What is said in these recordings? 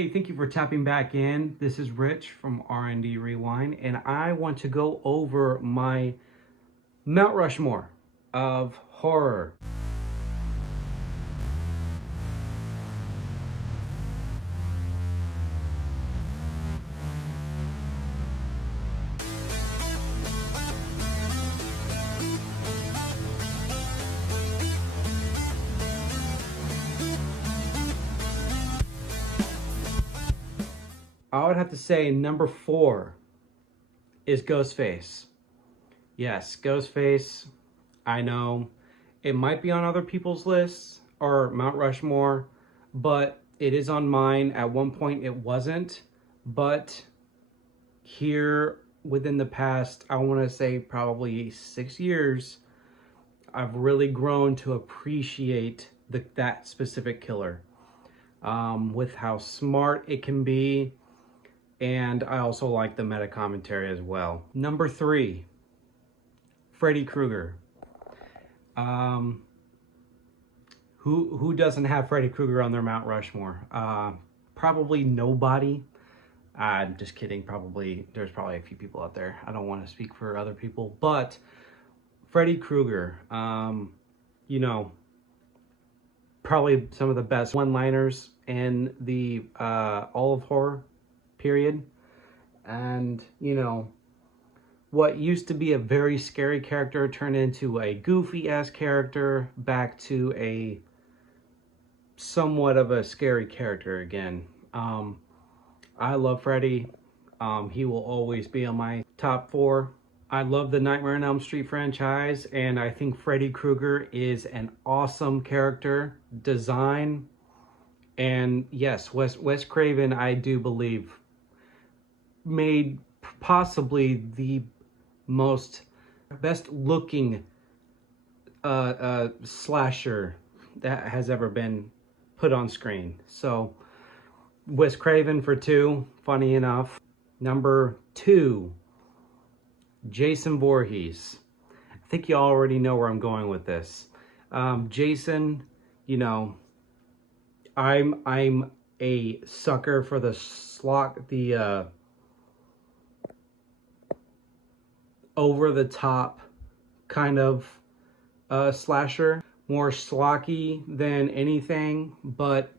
Hey, thank you for tapping back in. This is Rich from R&D Rewind, and I want to go over my Mount Rushmore of horror. I would have to say number 4 is Ghostface. Yes, Ghostface, I know it might be on other people's lists or Mount Rushmore, but it is on mine. At one point it wasn't, but here within the past, I want to say probably 6 years, I've really grown to appreciate that specific killer, with how smart it can be, and I also like the meta commentary as well. Number 3, Freddy Krueger. Who doesn't have Freddy Krueger on their Mount Rushmore? Probably nobody. I'm just kidding. There's probably a few people out there. I don't want to speak for other people, but Freddy Krueger, probably some of the best one-liners in the all of horror period. And what used to be a very scary character turned into a goofy-ass character, back to a somewhat of a scary character again. I love Freddy. He will always be on my top 4. I love the Nightmare on Elm Street franchise, and I think Freddy Krueger is an awesome character design. And yes, Wes Craven, I do believe, made possibly the best looking slasher that has ever been put on screen. So Wes Craven for 2, funny enough. Number 2, Jason Voorhees. I think you already know where I'm going with this. Jason, I'm a sucker for the over the top kind of slasher, more schlocky than anything, but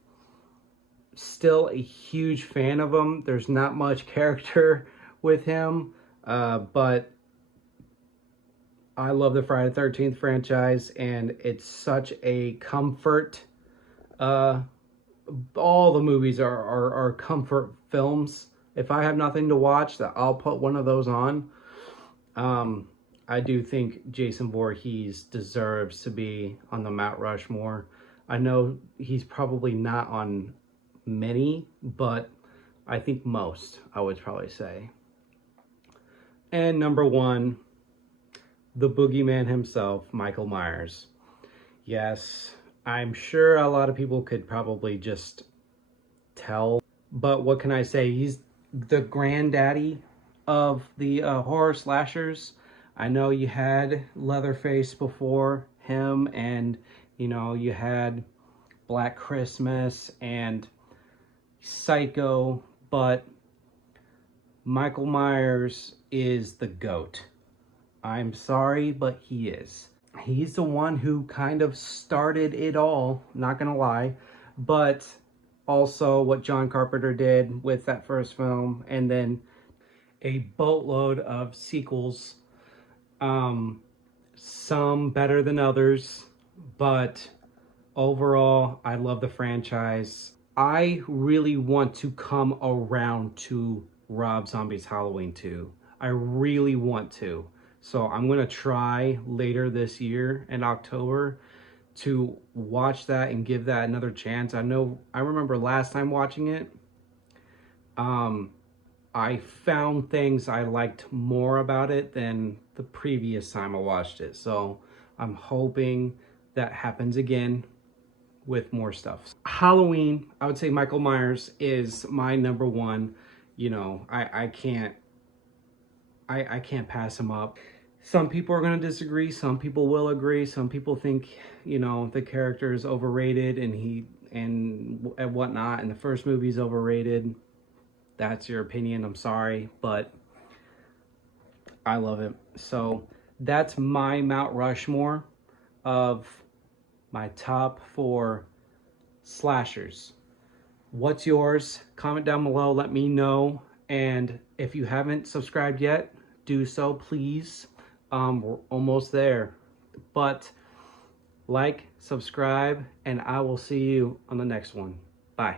still a huge fan of him. There's not much character with him, but I love the Friday the 13th franchise, and it's such a comfort. All the movies are comfort films. If I have nothing to watch, I'll put one of those on. I do think Jason Voorhees deserves to be on the Mount Rushmore. I know he's probably not on many, but I think most, I would probably say. And number 1, the boogeyman himself, Michael Myers. Yes, I'm sure a lot of people could probably just tell, but what can I say? He's the granddaddy of the horror slashers. I know you had Leatherface before him, and you had Black Christmas and Psycho, but Michael Myers is the GOAT. I'm sorry, but he is. He's the one who kind of started it all, not gonna lie, but also what John Carpenter did with that first film, and then a boatload of sequels, some better than others, but overall, I love the franchise. I really want to come around to Rob Zombie's Halloween 2. I really want to. So I'm going to try later this year in October to watch that and give that another chance. I remember last time watching it, I found things I liked more about it than the previous time I watched it. So I'm hoping that happens again with more stuff. Halloween, I would say Michael Myers is my number 1. I can't pass him up. Some people are going to disagree. Some people will agree. Some people think, the character is overrated and and whatnot, and the first movie's overrated. That's your opinion. I'm sorry, but I love it. So that's my Mount Rushmore of my top 4 slashers. What's yours? Comment down below, let me know. And if you haven't subscribed yet, do so, please. We're almost there. But like, subscribe, and I will see you on the next one. Bye.